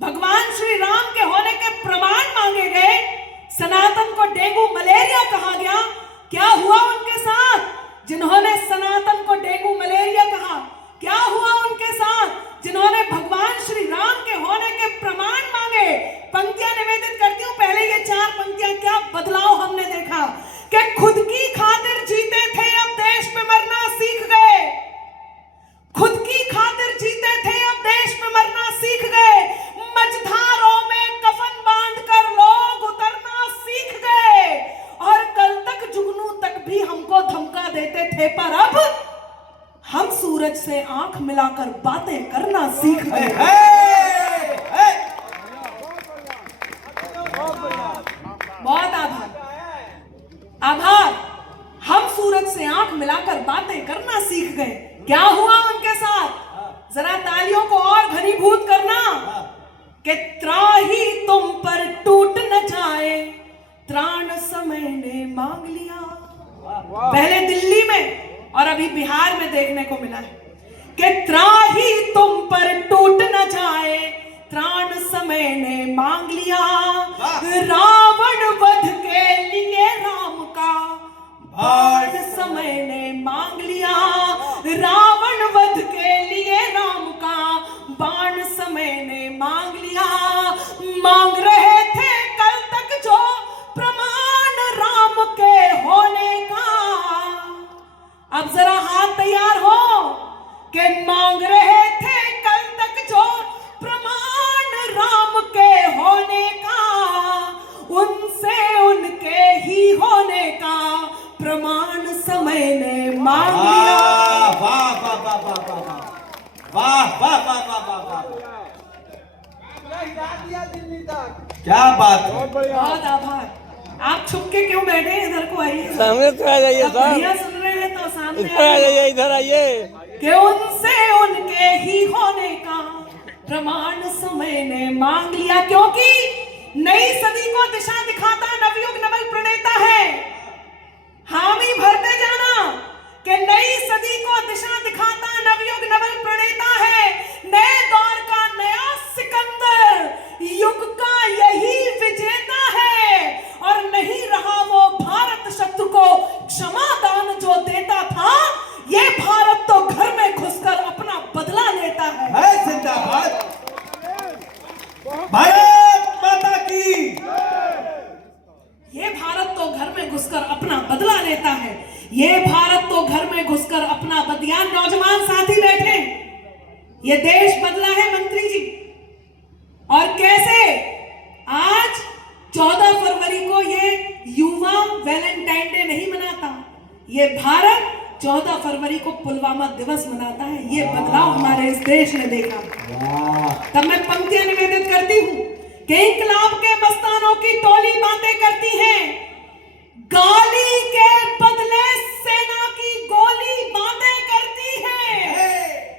भगवान श्री राम के होने के प्रमाण मांगे गए। सनातन को डेंगू मलेरिया कहा गया। क्या हुआ उनके साथ जिन्होंने सनातन को डेंगू मलेरिया कहा? क्या हुआ उनके साथ जिन्होंने भगवान श्री राम के होने के प्रमाण मांगे? पंक्तियां निवेदित करती हूं। पहले ये 4 पंक्तियां, क्या बदलाव हमने देखा कि खुद की खातिर जीते थे, अब देश में मरना सीख गए। खुद की खातिर जीते थे, अब देश में मरना सीख गए। मझधारों में कफन बांधकर लोग उतरना सीख गए। और कल तक जुगनू तक भी हमको धमका देते थे, पर अब हम सूरज से आंख मिलाकर बातें करना सीख गए। बहुत आभार। हम सूरज से आंख मिलाकर बातें करना सीख गए। क्या हुआ उनके साथ? जरा तालियों को और घनीभूत करना कि त्राही तुम पर टूट न जाए, त्राण समय ने मांग लिया। पहले दिल्ली में और अभी बिहार में देखने को मिला है कि त्राही तुम पर टूट न जाए, त्राण समय ने मांग लिया। रावण वध के लिए राम का बाण समय ने मांग लिया। रावण वध के लिए राम का बाण समय ने मांग लिया। मांग रहे थे कल तक जो प्रमाण राम के होने का, अब जरा हाथ तैयार हो कि मांग रहे थे कल तक जो प्रमाण राम के होने का, उनसे उनके ही होने का प्रमाण समय ने मांग लिया। वाह वाह वाह वाह वाह वाह वाह वाह वाह वाह वाह, क्या बात है। बहुत आभार। आप छुप के क्यों बैठे? इधर को आइए, सामने तो आ जाइए सर। भैया सुन रहे हैं तो सामने इधर आ जाइए, इधर आइए। कि उनसे उनके ही होने का प्रमाण समय ने मांग लिया। क्योंकि नई सदी को दिशा दिखाता नवयुग नवल प्रणेता है। हामी भरते जाना कि नई सदी को दिशा दिखाता नवयुग नवल प्रणेता है। नए दौर का नया सिकंदर, युग का यही विजेता है। और नहीं रहा वो भारत शत्रु को क्षमा दान जो देता था, ये भारत तो घर में घुसकर अपना बदला लेता है। जिंदाबाद, भारत माता की। ये भारत तो घर में घुसकर अपना बदला लेता है। ये भारत तो घर में घुसकर अपना बदला। नौजवान साथी बैठे, ये देश बदला है मंत्री जी। और कैसे? आज 14 फरवरी को ये युवा वैलेंटाइन डे नहीं मनाता, ये भारत 14 फरवरी को पुलवामा दिवस मनाता है। ये बदलाव हमारे इस देश ने देखा। तब मैं पंक्तियां निवेदित करती हूं कि इंकलाब के मस्तानों की टोली बातें करती है, गाली के बदले सेना की गोली बातें करती है।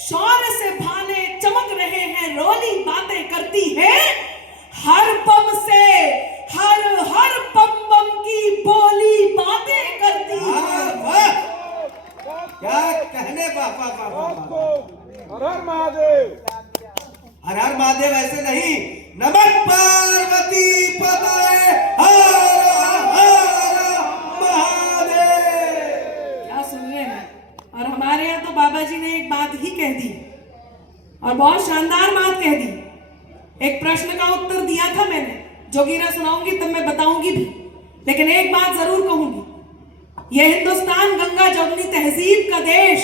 शौर्य से भाले चमक रहे हैं, रोली बातें करती है। हर बम से हर बम की बोली बातें करती है। क्या कहने। हर हर महादेव। हर हर महादेव ऐसे नहीं, नमः पार्वती पतये हर हर महादेव। क्या सुन रहे हैं? और हमारे यहाँ तो बाबा जी ने एक बात ही कह दी और बहुत शानदार बात कह दी। एक प्रश्न का उत्तर दिया था मैंने, जोगीरा सुनाऊंगी तब मैं बताऊंगी भी, लेकिन एक बात जरूर कहूंगी। यह हिंदुस्तान गंगा जमुनी तहजीब का देश,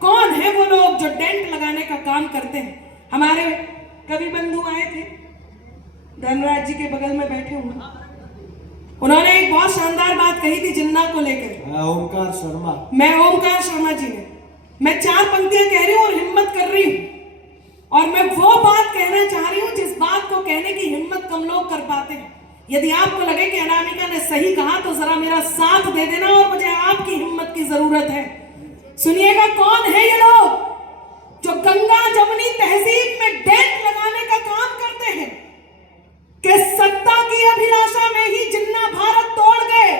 कौन है वो लोग जो टेंट लगाने का काम करते हैं? हमारे कवि बंधु आए थे, धनराज जी के बगल में बैठे हुए, उन्होंने एक बहुत शानदार बात कही थी जिन्ना को लेकर। ओमकार शर्मा। मैं ओमकार शर्मा जी ने, मैं 4 पंक्तियां कह रही हूं और हिम्मत कर रही हूं। और मैं वो बात कहना चाह रही हूं जिस बात को कहने की हिम्मत कम लोग कर पाते हैं। यदि आपको लगे कि अनामिका ने सही कहा तो जरा मेरा साथ दे देना, और मुझे आपकी हिम्मत की जरूरत है। सुनिएगा, कौन है ये लोग जो गंगा जमुनी तहजीब में टेंट लगाने का काम करते हैं कि सत्ता की अभिलाषा में ही जिन्ना भारत तोड़ गए।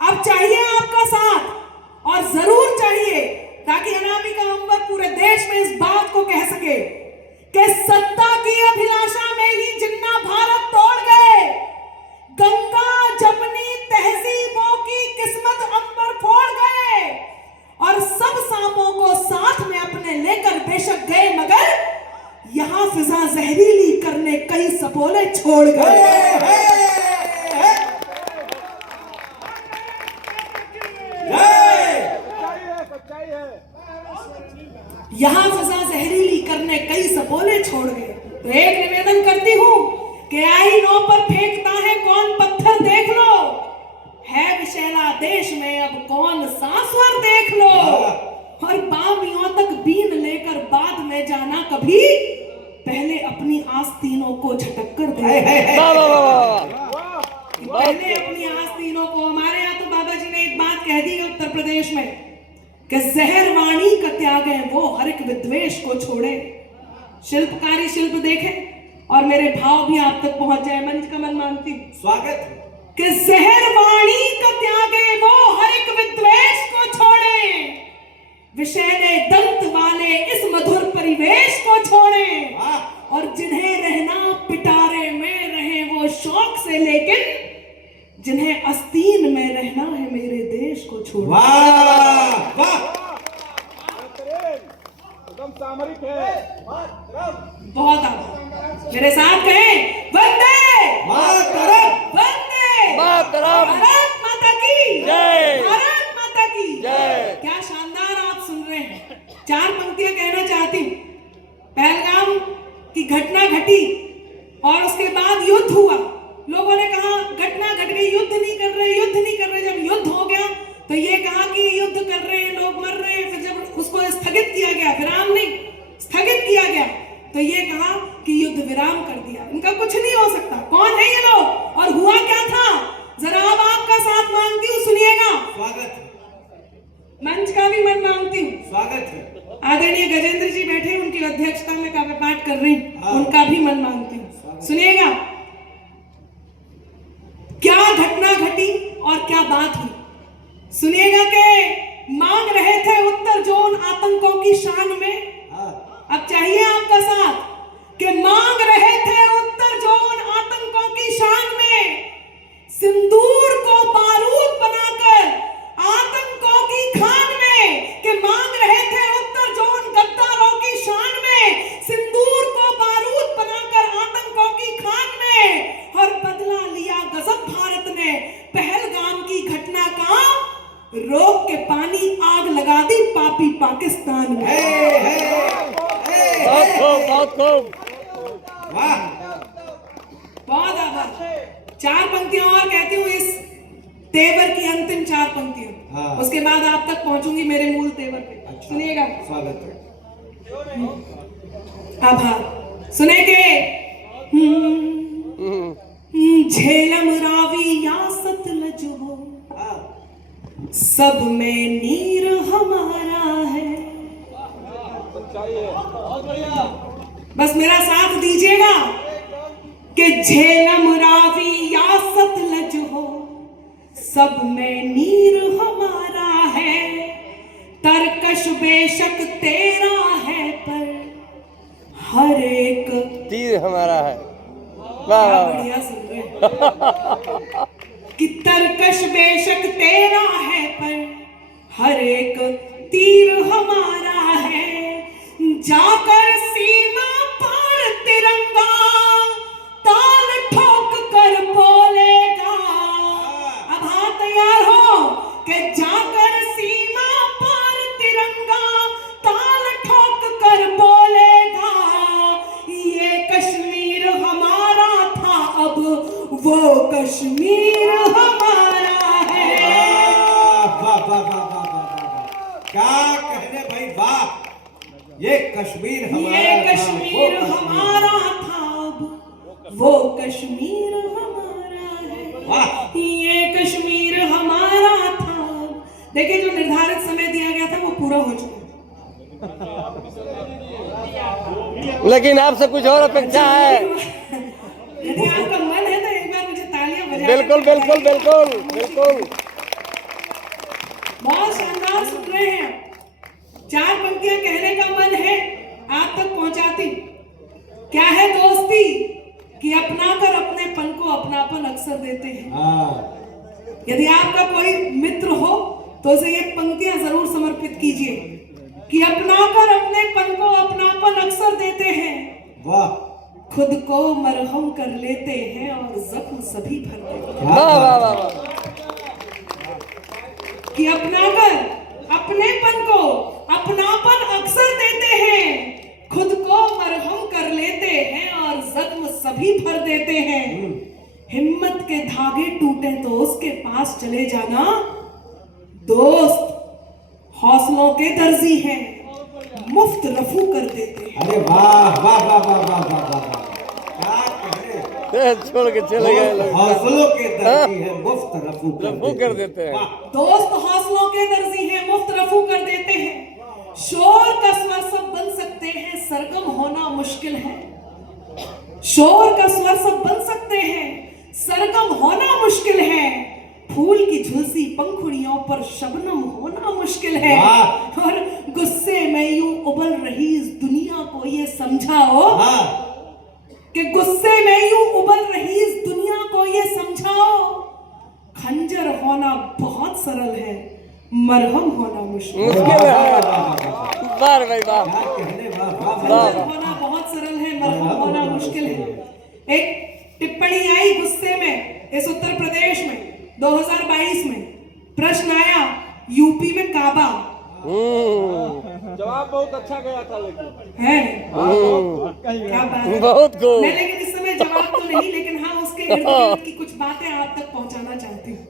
अब चाहिए आपका साथ, और जरूर चाहिए, ताकि अनामिका अंबर पूरे देश में इस बात को कह सके कि सत्ता की बोले छोड़ गए। सच्चाई है। यहाँ फसा जहरीली करने कई सपोले छोड़ गए। तो एक निवेदन करती हूँ कि आई नो पर फेंकता है कौन पत्थर देख लो, है विशैला देश में अब कौन सांसवर देख लो। और बावियों तक बीन लेकर बाद में जाना कभी, पहले अपनी आस्तीनों को झटक कर दे। पहले अपनी आस्तीनों को। हमारे यहाँ तो बाबा जी ने एक बात कह दी है उत्तर प्रदेश में कि जहर वाणी का त्यागे वो हर एक विद्वेष को छोड़े। शिल्पकारी शिल्प देखें और मेरे भाव भी आप तक पहुंच जाए। मंच का मन मानती स्वागत कि जहर वाणी का त्यागे वो हर एक विद्वेष को छोड़े, विषैले दंत वाले इस मधुर परिवेश को छोड़े, और जिन्हें रहना पिटारे में रहे वो शौक से, लेकिन जिन्हें आस्तीन में रहना है मेरे देश को छोड़े। वाह वाह, एकदम सामरिक है। बहुत आभार। मेरे साथ कहें वंदे मातरम, वंदे मातरम, भारत माता की जय, भारत माता की जय। क्या शानदार आप सुन रहे हैं। चार पंक्तियां कहना चाहती हूँ। पहलगाम की घटना घटी और उसके बाद युद्ध हुआ। लोगों ने कहा घटना घट गई, युद्ध नहीं कर रहे, युद्ध नहीं कर रहे। जब युद्ध हो गया तो ये कहा कि युद्ध कर रहे हैं, लोग मर रहे हैं। फिर जब उसको स्थगित किया गया, विराम नहीं स्थगित किया गया, तो ये कहा कि युद्ध विराम कर दिया। इनका कुछ नहीं हो सकता। कौन है ये लोग और हुआ क्या था, जरा अब आपका साथ मांगती हूँ, सुनिएगा। स्वागत मंच का भी मन मांगती हूँ। स्वागत है। आदरणीय गजेंद्र जी बैठे हैं, उनकी अध्यक्षता में काव्य पाठ कर रही हूँ, उनका भी मन मांगती हूँ। सुनिएगा क्या घटना घटी और क्या बात हुई। सुनिएगा कि मांग रहे थे उत्तर जोन आतंकों की शान में। अब चाहिए आपका साथ कि मांग रहे थे उत्तर जोन आतंकों की शान में, सिंदूर को बारूद बनाकर आतंकों की खान में। कि मांग रहे थे उत्तर जोन गद्दारों की शान में, सिंदूर को बारूद बनाकर आतंकों की खान में। और बदला लिया गजब भारत ने पहलगाम की घटना का, रोक के पानी आग लगा दी पापी पाकिस्तान में। बहुत खूब, बहुत खूब। वाह, बहुत आभार। चार पंक्तियां और कहती हूँ इस तेवर की, अंतिम चार पंक्तियां। उसके बाद आप तक पहुंचूंगी मेरे मूल तेवर पे। सुनिएगा। स्वागत है। आभार। सुने के झेलम रावी या सतलज हो, सब में नीर हमारा है। बस मेरा साथ दीजिएगा कि झेलम रावी या सतलज हो, सब में नीर हमारा है। तरकश बेशक तेरा है पर हर एक तीर हमारा है। क्या बढ़िया सुन रहे हैं। कि तरकश बेशक तेरा है पर हर एक तीर हमारा है। जाकर सीमा पार तिरंगा ताल ठोक कर बोलेगा। अब हाथ तैयार हो कि जाकर सीमा पार तिरंगा ताल ठोक कर बोलेगा। ये कश्मीर हमारा था, अब वो कश्मीर हमारा है। वाह वाह वाह वाह वाह वाह, क्या कहने भाई, वाह। ये कश्मीर हमारा ये था, कश्मीर वो हमारा था, अब वो कश्मीर हमारा है। वाह। ये कश्मीर हमारा था। देखिए जो निर्धारित समय दिया गया था वो पूरा हो चुका है। लेकिन आपसे कुछ और अपेक्षा है। यदि आपका मन है तो एक बार मुझे तालियां बजा। बिल्कुल बिल्कुल बिल्कुल बिल्कुल। बहुत शानदार सुन रहे हैं। चार पंक्तियां कहने का मन है, आप तक पहुंचाती। क्या है दोस्ती कि अपनाकर अपनेपन को अपनापन अक्सर देते हैं। यदि आपका कोई मित्र हो तो उसे ये पंक्तियां जरूर समर्पित कीजिए कि अपनाकर अपनेपन को अपनापन अक्सर देते हैं। वाह। खुद को मरहम कर लेते हैं और जख्म सभी भर देते हैं। वाह वाह वाह वाह। कि अपनाकर अपनेपन को अपनापन अक्सर देते हैं, खुद को मरहम कर लेते हैं और जख्म सभी भर देते हैं। हिम्मत के धागे टूटे तो उसके पास चले जाना, दोस्त हौसलों के दर्जी हैं, मुफ्त रफू कर देते हैं। अरे वाह वाह वाह वाह वाह वाह वाह वाह। क्या कहने, छोड़ के चले गए लोग। हौसलों के दर्जी है, मुफ्त रफू रफू कर देते हैं। वाह। दोस्त हौसलों के दर्जी हैं, मुफ्त रफू कर देते हैं। शोर का स्वर सब बन सकते हैं, सरगम होना मुश्किल है। शोर का स्वर सब बन सकते हैं, सरगम होना मुश्किल है। फूल की झुलसी पंखुड़ियों पर शबनम होना मुश्किल है। वाह। और गुस्से में यूं उबल रही इस दुनिया को ये समझाओ हाँ। कि गुस्से में यूं उबल रही इस दुनिया को ये समझाओ, खंजर होना बहुत सरल है, मरहम होना मुश्किल। मुश्किल है। बार भाई वाह। क्या कहने, वाह वाह खंजर वाह। होना बहुत सरल है, मरहम होना मुश्किल है। एक टिप्पणी आई गुस्से में इस उत्तर प्रदेश में 2022 में, प्रश्न आया यूपी में काबा जवाब बहुत अच्छा गया था लेकिन है। क्या बात है। बहुत खूब। मैं लेकिन इस समय जवाब तो नहीं, लेकिन हाँ उसके इर्द गिर्द की कुछ बातें आप तक पहुंचाना चाहती हूँ।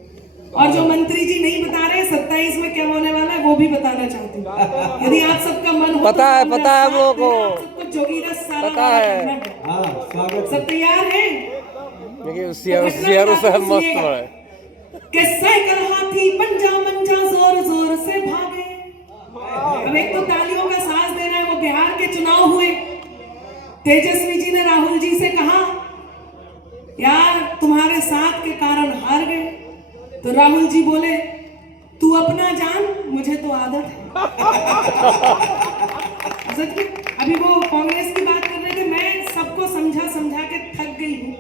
और जो मंत्री जी नहीं बता रहे 27 में क्या होने वाला है वो भी बताना चाहती हूँ। यदि आप सबका मन हो पता है, पता है हम लोगों को। आप सबको जोगीरा सारा पता है। करना है। हाँ, स्वागत सब तैयार हैं? लेकिन शेरों से मस्त है। कि साइकिल हाथी पंजा मंजा जोर जोर से भागे। अब एक तो तालियों का साथ देना है। वो बिहार के चुनाव हुए, तेजस्वी जी ने राहुल जी से कहा यार तुम्हारे साथ के कारण हार गए, तो राहुल जी बोले तू अपना जान, मुझे तो आदत है। सच में अभी वो कांग्रेस की बात कर रहे थे, मैं सबको समझा समझा के थक गई हूँ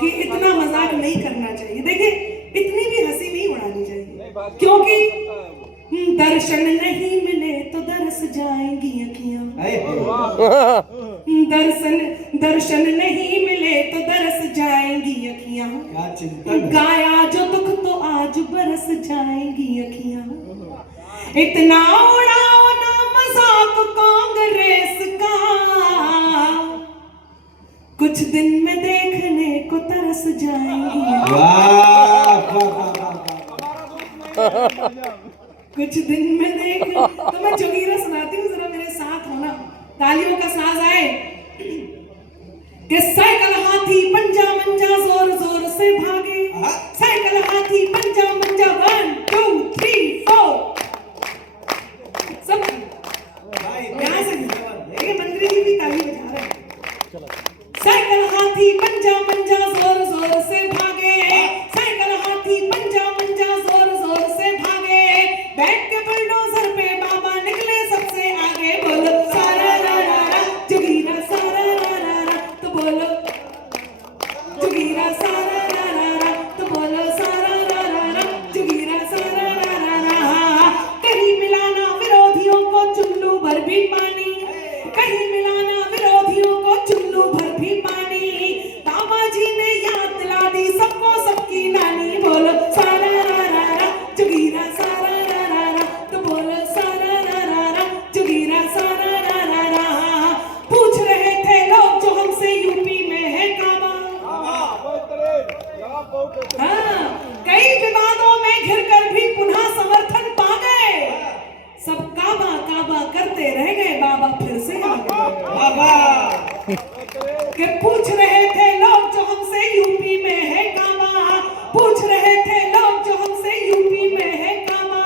कि इतना मजाक नहीं करना चाहिए। देखिए इतनी भी हंसी नहीं उड़ानी चाहिए, क्योंकि दर्शन नहीं मिले तो दरस जाएंगी अखियां। दर्शन नहीं मिले तो दरस जाएंगी अखियां। क्या चिंतन। गाया जो दुख तो आज बरस जाएंगी अखियां। इतना उड़ाओ ना मजाक कांग्रेस का, कुछ दिन में देखने को तरस जाएंगी। वाह वाह वाह वाह। कुछ दिन में देख तो मैं जोगीरा सुनाती हूँ, जरा मेरे साथ होना। तालियों का साज आए कि साइकिल हाथी पंजा मंजा जोर जोर से भागे। साइकिल हाथी पंजा मंजा 1 2 3 4 सब यहाँ से देखिए मंत्री जी भी ताली बजा रहे हैं। साइकिल हाथी पंजा मंजा जोर जोर से भागे। साइकिल हाथी पंजा मंजा जोर जोर से भागे। बैठ के बुलडोजर पे बाबा निकले सबसे आगे। बोलो सारा रा रा रा जोगीरा सारा रा रा रा, तो बोलो जोगीरा सारा रा रा रा, तो बोलो सारा रा रा रा जोगीरा सारा रा रा रा। कहीं मिलाना विरोधियों को चुल्लू भर भी पानी, कहीं मिलाना विरोधियों को चुल्लू भर भी पानी। बाबा जी ने याद दिला दी सबको सबकी नानी। बोलो सारा रा रा रा जोगीरा सारा रा रा रा, तो बोलो सारा रा रा रा जोगीरा सारा रा रा रा। पूछ रहे थे लोग जो हमसे यूपी में है काबा। हाँ, कई विवादों में घिरकर भी पुनः समर्थन पा गए। सब काबा काबा करते रह गए, बाबा फिर से आ गए। कि पूछ रहे थे लोग जो हमसे यूपी में है काबा। पूछ रहे थे लोग जो हमसे यूपी में है काबा।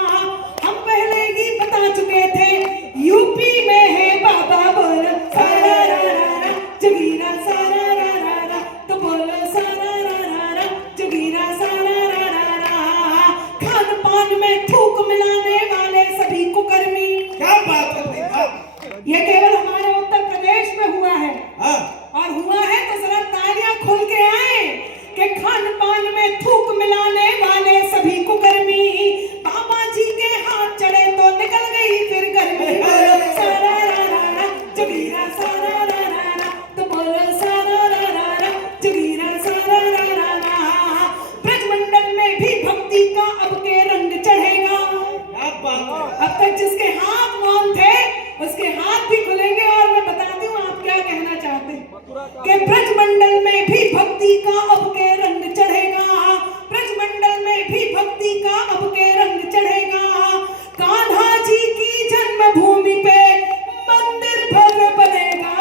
हम पहले ही बता चुके थे यूपी में है बाबा। बोलो सारा रा रा रा जोगीरा सारा रा रा रा, तो बोलो सारा रा रा रा जोगीरा सारा रा रा रा। खान पान में थूक मिलाने वाले सभी कुकर्मी। क्या बात कर रही है। ये केवल हमारे उत्तर प्रदेश में हुआ है हाँ। और हुआ है और जिसके हाथ मौन थे उसके हाथ भी खुलेंगे और मैं बताती हूँ आप क्या कहना चाहते हैं कि ब्रजमंडल में भी भक्ति का अब के रंग चढ़ेगा, ब्रजमंडल में भी भक्ति का अब के रंग चढ़ेगा। कान्हा जी की जन्मभूमि पे मंदिर भव्य बनेगा।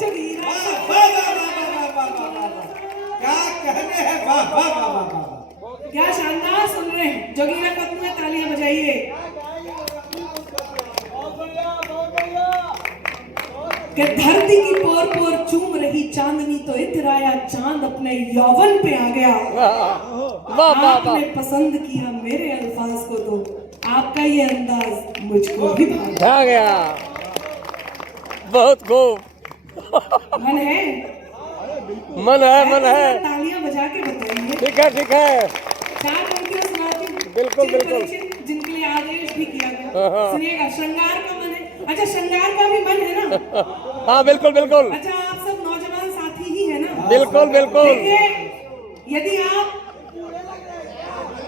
जगीरा क्या कहने हैं, वाह वाह वाह वाह वाह। क्या शानदार सुन रहे हैं। जोगीरा कत्तू में तालियां बजाइए कि धरती की पोर पोर चूम रही चांदनी तो इधर आया चांद अपने यौवन पे आ गया। आपने पसंद किया मेरे अल्फाज को तो आपका ये अंदाज मुझको भी आ गया। बहुत खूब। मन है, मन है। तालियां बजा के बताइए। ठीक है 4 पंक्तियां सुनाती हूं। बिल्कुल, जिन बिल्कुल। परीक्षित जिनके लिए आदेश भी किया गया। सुनिएगा, श्रृंगार का मन है। अच्छा, श्रृंगार का भी मन है ना? हाँ बिल्कुल। अच्छा, आप सब नौजवान साथी ही है ना? बिल्कुल। देखिए, यदि आप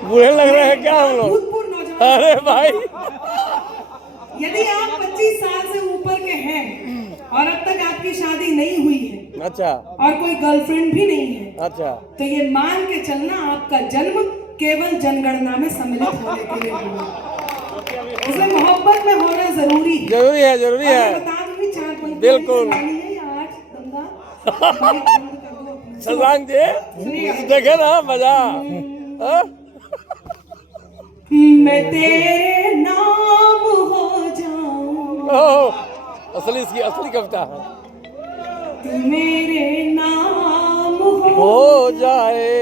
बूढ़े लग रहे हैं क्या हम लोग? भूतपूर्व नौजवान, अरे भाई, यदि आप 25 साल से ऊपर के हैं और अब तक आपकी शादी नहीं हुई है अच्छा और कोई गर्लफ्रेंड भी नहीं है, अच्छा। तो ये मान के चलना आपका जन्म केवल जनगणना में सम्मिलित होने के लिए हुआ। इसलिए मोहब्बत में होना जरूरी है। जरूरी है। और मैं बता दूंगी 4 पंक्तियां बिल्कुल। है या 8 दंगा बाइक बंद कर दो अपनी। शशांक जी देखे ना मजा। हाँ? मैं तेरे नाम हो जाऊं, ओह, इसकी असली कविता है। तू मेरे नाम हो जाए,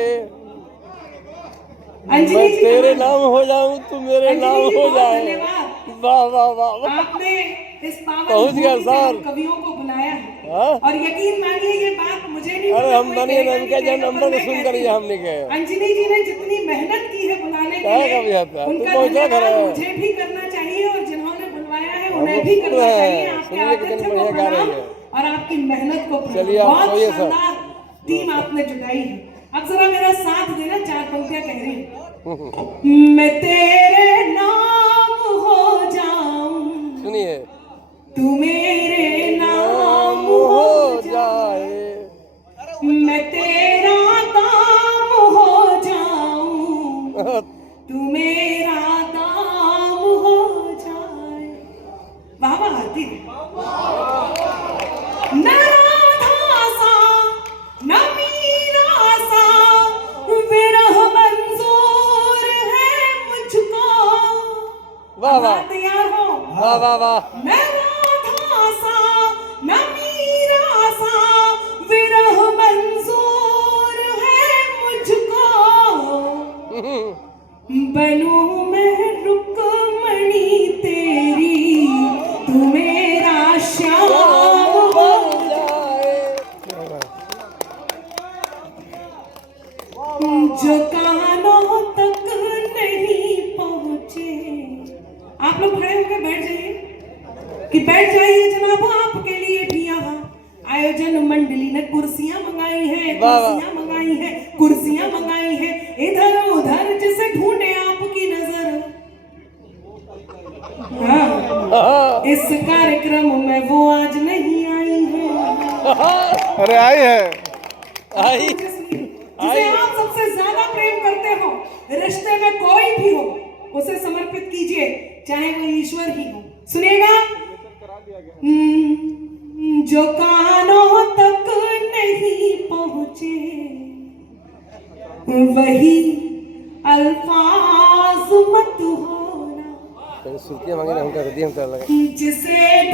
अंजलि मैं जी तेरे कहाँ? नाम हो जाऊं, तू मेरे अंजलि नाम जी, हो बहुत जाए। धन्यवाद। वाह वाह वाह। आपने इस पावन पहुंच गया भूमि पे सर। हम कवियों को बुलाया है। हाँ? और यकीन मानिए ये बात मुझे नहीं अरे पता, हम कोई बनिए कहेगा ना, नहीं इनका कहेगा, नंबर पर सुन मैं कर कहती ही हूँ, हमने गए। अंजलि जी ने जितनी मेहनत की है बुलाने के क्या लिए, कभी आता है? उनका तू पहुंचा धन्यवाद करे। मुझे भी करना चाहिए और जिन्होंने बुलवाया है वो उन्हें भी सुन करना रहे चाहिए। हैं, आपके सुनिए कितनी आतिथ्य को बढ़िया गा रही प्रणाम है। और आपकी मेहनत को प्रणाम। चलिए, आप बहुत सोइए सर। शानदार टीम आपने जुटाई है। अब जरा मेरा साथ देना, 4 पंक्तियां कह रही हूं। मैं तेरे नाम हो जाऊं, सुनिए। तू मेरे नाम हो हो जाए, मैं तेरा दाम हो जाऊं, तू मेरा दाम हो जाए। वाह वाह आरती। न राधा सा न मीरा सा विरह मंजूर है मुझको। वाह वाह तैयार हो? वाह वाह वाह। न राधा सा न मीरा सा विरह मंजूर है मुझको। बनूं मैं रुक्मणी तेरी, तू मेरा श्याम हो जो कानों तक नहीं पहुंचे। आप लोग खड़े होकर बैठ जाइए कि बैठ जाइए जनाब, आपके लिए भी यहाँ आयोजन मंडली ने कुर्सियां मंगाई है, कुर्सियां मंगाई है, कुर्सियां मंगाई है। इधर उधर जिसे ढूंढे आपकी नजर। हाँ, इस कार्यक्रम में वो आज नहीं आई है। अरे आई है, आई जिसे आप सबसे ज्यादा प्रेम करते हो, रिश्ते में कोई भी हो, उसे समर्पित कीजिए, चाहे वो ईश्वर ही हो। सुनिएगा, जो कानों तक नहीं पहुंचे वही अल्फाज मत होना। सुर्तियाँ मांगे ना, हम कर दिए, हम कर लगे। जिसे